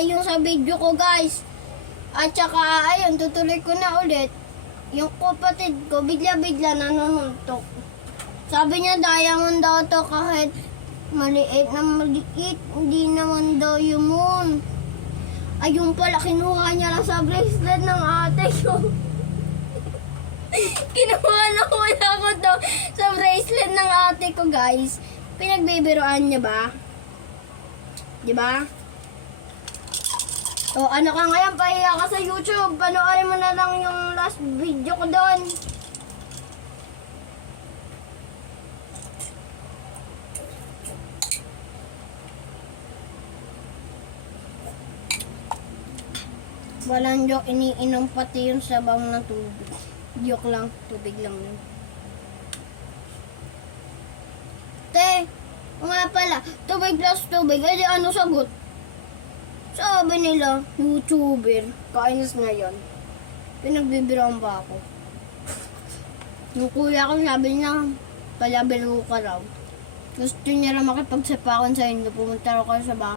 yung sa video ko guys. At saka ayun, tutuloy ko na ulit. Yung kapatid ko, bigla-bigla nanununtok. Sabi niya diamond daw to kahit maliit na maliit. Hindi naman daw yun. Ayun pala, kinuha niya lang sa bracelet ng ate ko. Kinuha na kuya ko to sa bracelet ng ate ko guys. Pinagbibiroan niya ba? Diba? O ano ka ngayon, pahiya ka sa YouTube. Panoorin mo na lang yung last video ko doon. Walang joke, iniinom pati yung sabaw ng tubig. Joke lang, tubig lang yun. Te, nga pala, tubig plus tubig, edi ano sagot? Sabi nila, YouTuber, kainis na yan. Pinagbibiraan ba ako? Yung kuya ko sabi niya, palabiro ka raw. Gusto niya lang makipagsapakan sa inyo, pumunta raw kayo sa bahay.